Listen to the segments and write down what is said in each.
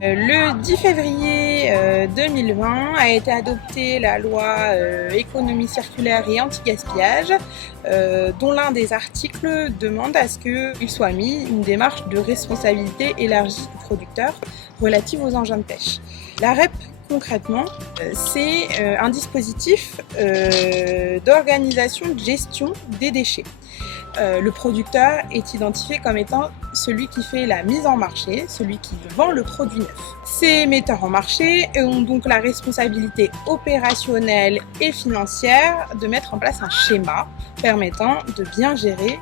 Le 10 février 2020 a été adoptée la loi économie circulaire et anti-gaspillage, dont l'un des articles demande à ce qu'il soit mis une démarche de responsabilité élargie du producteur relative aux engins de pêche. La REP, concrètement, c'est un dispositif d'organisation de gestion des déchets. Le producteur est identifié comme étant celui qui fait la mise en marché, celui qui vend le produit neuf. Ces metteurs en marché ont donc la responsabilité opérationnelle et financière de mettre en place un schéma permettant de bien gérer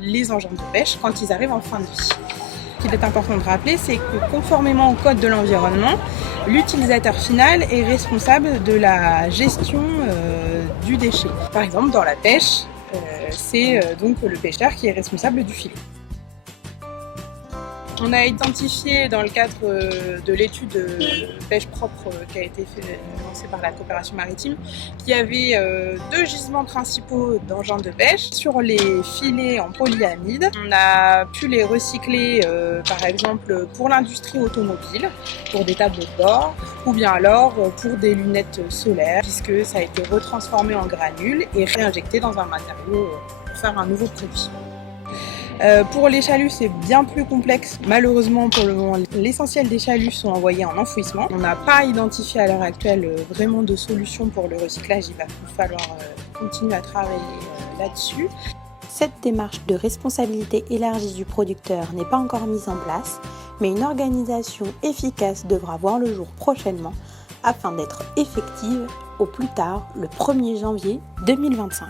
les engins de pêche quand ils arrivent en fin de vie. Ce qu'il est important de rappeler, c'est que conformément au Code de l'environnement, l'utilisateur final est responsable de la gestion du déchet. Par exemple, dans la pêche, c'est donc le pêcheur qui est responsable du filet. On a identifié dans le cadre de l'étude pêche propre qui a été lancée par la coopération maritime qu'il y avait deux gisements principaux d'engins de pêche. Sur les filets en polyamide, on a pu les recycler par exemple pour l'industrie automobile, pour des tableaux de bord, ou bien alors pour des lunettes solaires, puisque ça a été retransformé en granules et réinjecté dans un matériau pour faire un nouveau produit. Pour les chaluts, c'est bien plus complexe. Malheureusement, pour le moment, l'essentiel des chaluts sont envoyés en enfouissement. On n'a pas identifié à l'heure actuelle vraiment de solution pour le recyclage. Il va falloir continuer à travailler là-dessus. Cette démarche de responsabilité élargie du producteur n'est pas encore mise en place, mais une organisation efficace devra voir le jour prochainement afin d'être effective au plus tard le 1er janvier 2025.